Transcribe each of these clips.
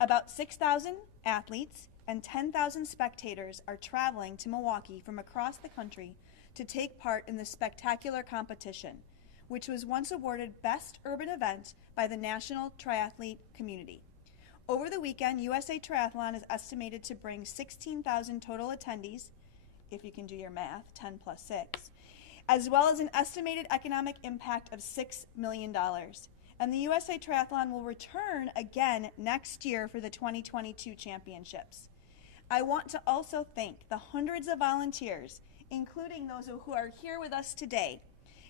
About 6,000 athletes and 10,000 spectators are traveling to Milwaukee from across the country to take part in this spectacular competition, which was once awarded Best Urban Event by the National Triathlete Community. Over the weekend, USA Triathlon is estimated to bring 16,000 total attendees, if you can do your math, 10 plus 6, as well as an estimated economic impact of $6 million. And the USA Triathlon will return again next year for the 2022 championships. I want to also thank the hundreds of volunteers, including those who are here with us today,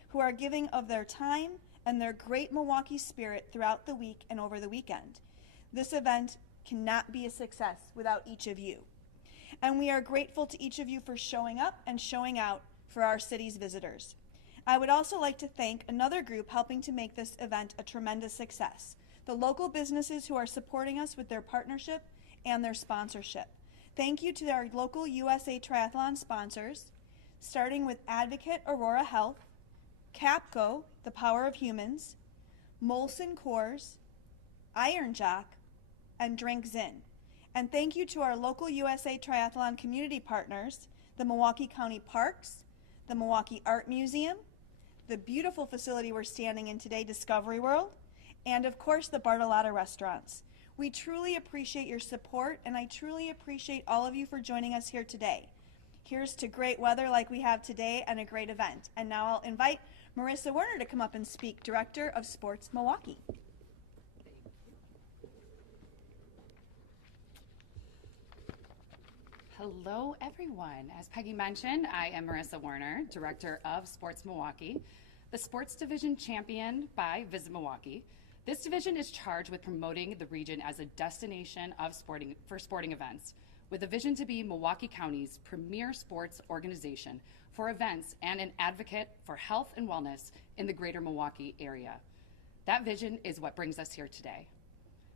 who are giving of their time and their great Milwaukee spirit throughout the week and over the weekend. This event cannot be a success without each of you. And we are grateful to each of you for showing up and showing out for our city's visitors. I would also like to thank another group helping to make this event a tremendous success, the local businesses who are supporting us with their partnership and their sponsorship. Thank you to our local USA Triathlon sponsors, starting with Advocate Aurora Health, Capco, the Power of Humans, Molson Coors, Iron Jock, and Drink Zinn. And thank you to our local USA Triathlon community partners, the Milwaukee County Parks, the Milwaukee Art Museum, the beautiful facility we're standing in today, Discovery World, and of course the Bartolotta restaurants. We truly appreciate your support, and I truly appreciate all of you for joining us here today. Here's to great weather like we have today and a great event. And now I'll invite Marissa Werner to come up and speak, Director of Sports Milwaukee. Hello, everyone. As Peggy mentioned, I am Marissa Werner, Director of Sports Milwaukee, the sports division championed by Visit Milwaukee. This division is charged with promoting the region as a destination of sporting events, with a vision to be Milwaukee County's premier sports organization for events and an advocate for health and wellness in the greater Milwaukee area. That vision is what brings us here today.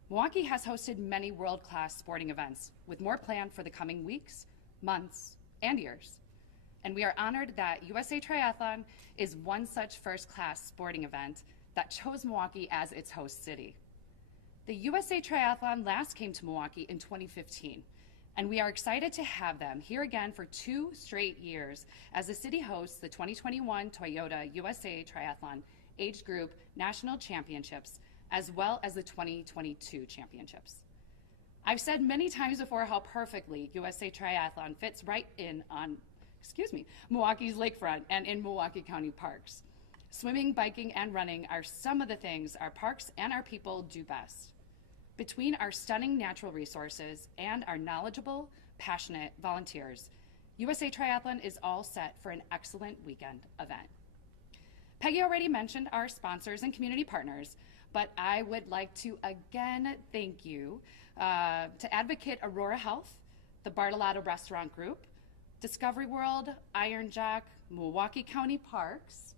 Milwaukee has hosted many world-class sporting events, with more planned for the coming weeks, months, and years. And we are honored that USA Triathlon is one such first-class sporting event that chose Milwaukee as its host city. The USA Triathlon last came to Milwaukee in 2015, and we are excited to have them here again for 2 straight years as the city hosts the 2021 Toyota USA Triathlon Age Group National Championships, as well as the 2022 championships. I've said many times before how perfectly USA Triathlon fits right in on, Milwaukee's lakefront and in Milwaukee County parks. Swimming, biking, and running are some of the things our parks and our people do best. Between our stunning natural resources and our knowledgeable, passionate volunteers, USA Triathlon is all set for an excellent weekend event. Peggy already mentioned our sponsors and community partners, but I would like to again thank you to Advocate Aurora Health, the Bartolotta Restaurant Group, Discovery World, Iron Jock, Milwaukee County Parks,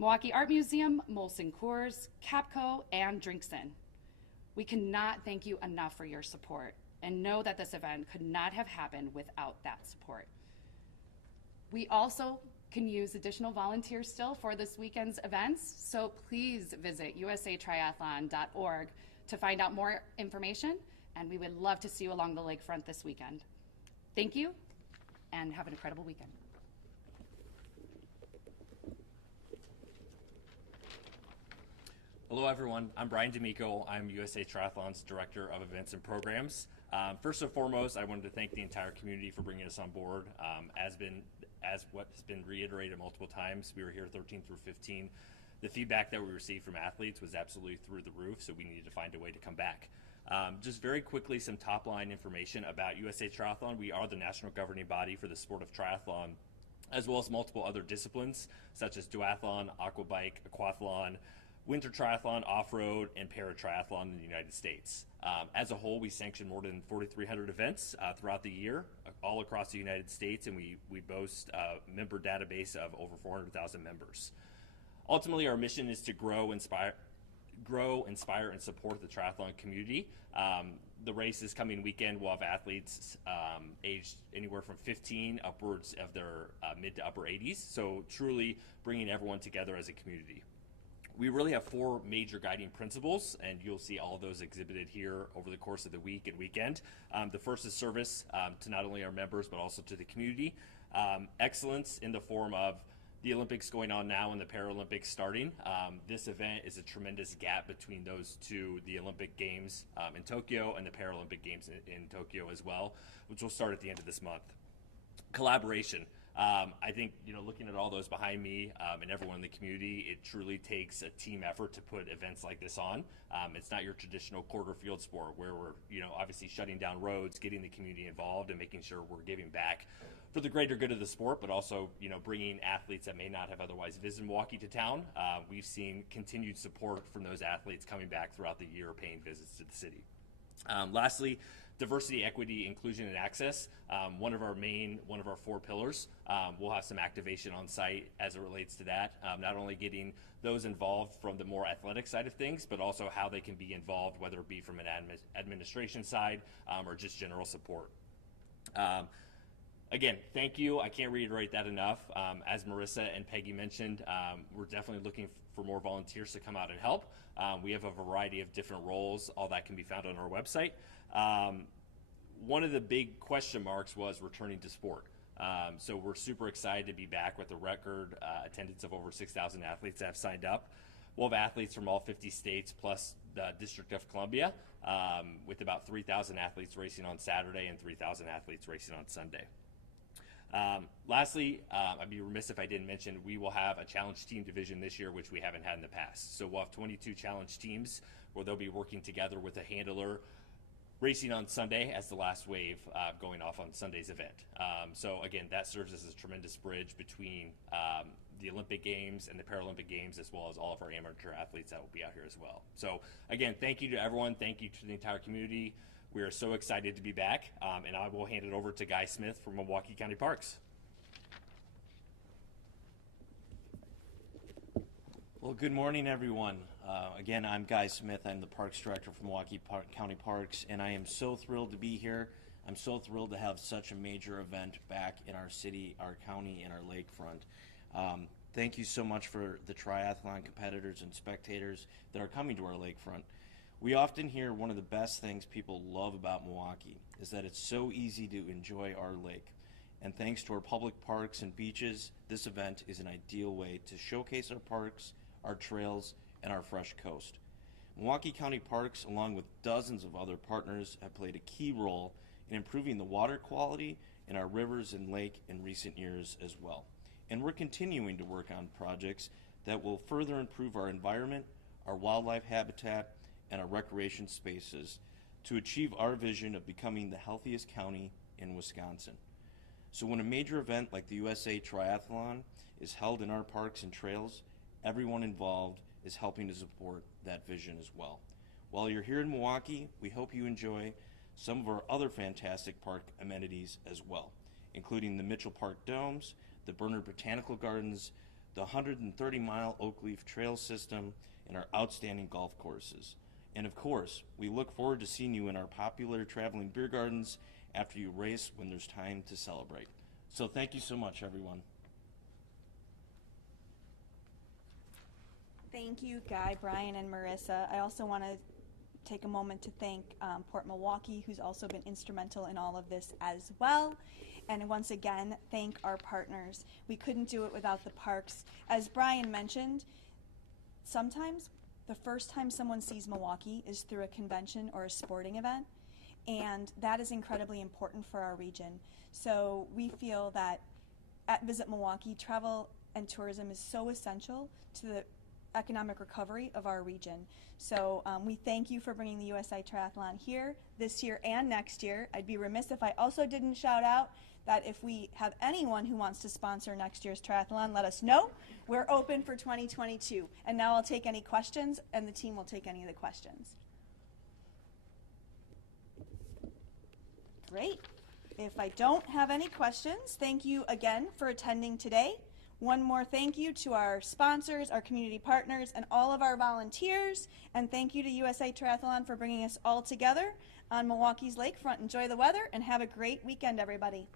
Milwaukee Art Museum, Molson Coors, Capco, and Drink Zinn. We cannot thank you enough for your support, and know that this event could not have happened without that support. We also can use additional volunteers still for this weekend's events, so please visit usatriathlon.org to find out more information, and we would love to see you along the lakefront this weekend. Thank you, and have an incredible weekend. Hello everyone, I'm Brian Dmico. I'm USA Triathlon's Director of Events and Programs. First and foremost, I wanted to thank the entire community for bringing us on board. As what has been reiterated multiple times, we were here 13 through 15. The feedback that we received from athletes was absolutely through the roof, so we needed to find a way to come back. Just very quickly, some top line information about USA Triathlon. We are the national governing body for the sport of triathlon, as well as multiple other disciplines, such as duathlon, aquabike, aquathlon, winter triathlon, off-road, and para-triathlon in the United States. As a whole, we sanction more than 4,300 events throughout the year, all across the United States, and we boast a member database of over 400,000 members. Ultimately, our mission is to grow, inspire, and support the triathlon community. The race this coming weekend will have athletes aged anywhere from 15 upwards of their mid to upper 80s, so truly bringing everyone together as a community. We really have four major guiding principles, and you'll see all of those exhibited here over the course of the week and weekend. The first is service to not only our members, but also to the community. Excellence in the form of the Olympics going on now and the Paralympics starting. This event is a tremendous gap between those two, the Olympic Games in Tokyo and the Paralympic Games in Tokyo as well, which will start at the end of this month. Collaboration. I think, looking at all those behind me and everyone in the community, it truly takes a team effort to put events like this on. It's not your traditional quarter field sport where we're, obviously shutting down roads, getting the community involved, and making sure we're giving back for the greater good of the sport, but also, bringing athletes that may not have otherwise visited Milwaukee to town. We've seen continued support from those athletes coming back throughout the year, paying visits to the city. Lastly, diversity, equity, inclusion, and access. One of our four pillars. We'll have some activation on site as it relates to that. Not only getting those involved from the more athletic side of things, but also how they can be involved, whether it be from an administration side or just general support. Again, thank you. I can't reiterate that enough. As Marissa and Peggy mentioned, we're definitely looking for more volunteers to come out and help. We have a variety of different roles. All that can be found on our website. One of the big question marks was returning to sport. So we're super excited to be back with a record attendance of over 6,000 athletes that have signed up. We'll have athletes from all 50 states plus the District of Columbia, with about 3,000 athletes racing on Saturday and 3,000 athletes racing on Sunday. Lastly, I'd be remiss if I didn't mention we will have a challenge team division this year, which we haven't had in the past. So we'll have 22 challenge teams where they'll be working together with a handler racing on Sunday as the last wave going off on Sunday's event. So again, that serves as a tremendous bridge between the Olympic Games and the Paralympic Games, as well as all of our amateur athletes that will be out here as well. So again, thank you to everyone. Thank you to the entire community. We are so excited to be back, and I will hand it over to Guy Smith from Milwaukee County Parks. Well, good morning, everyone. Again, I'm Guy Smith. I'm the Parks Director for Milwaukee County Parks, and I am so thrilled to be here. I'm so thrilled to have such a major event back in our city, our county, and our lakefront. Thank you so much for the triathlon competitors and spectators that are coming to our lakefront. We often hear one of the best things people love about Milwaukee is that it's so easy to enjoy our lake. And thanks to our public parks and beaches, this event is an ideal way to showcase our parks, our trails, and our fresh coast. Milwaukee County Parks, along with dozens of other partners, have played a key role in improving the water quality in our rivers and lake in recent years as well. And we're continuing to work on projects that will further improve our environment, our wildlife habitat, and our recreation spaces to achieve our vision of becoming the healthiest county in Wisconsin. So when a major event like the USA Triathlon is held in our parks and trails, everyone involved is helping to support that vision as well. While you're here in Milwaukee, we hope you enjoy some of our other fantastic park amenities as well, including the Mitchell Park Domes, the Bernard Botanical Gardens, the 130-mile Oakleaf Trail System, and our outstanding golf courses. And of course, we look forward to seeing you in our popular traveling beer gardens after you race when there's time to celebrate. So thank you so much, everyone. Thank you, Guy, Brian, and Marissa. I also want to take a moment to thank Port Milwaukee, who's also been instrumental in all of this as well. And once again, thank our partners. We couldn't do it without the parks. As Brian mentioned, sometimes the first time someone sees Milwaukee is through a convention or a sporting event, and that is incredibly important for our region. So we feel that at Visit Milwaukee, travel and tourism is so essential to the economic recovery of our region. So we thank you for bringing the USA Triathlon here this year and next year. I'd be remiss if I also didn't shout out that if we have anyone who wants to sponsor next year's triathlon, let us know. We're open for 2022. And now I'll take any questions, and the team will take any of the questions. Great. If I don't have any questions, thank you again for attending today. One more thank you to our sponsors, our community partners, and all of our volunteers. And thank you to USA Triathlon for bringing us all together on Milwaukee's lakefront. Enjoy the weather and have a great weekend, everybody.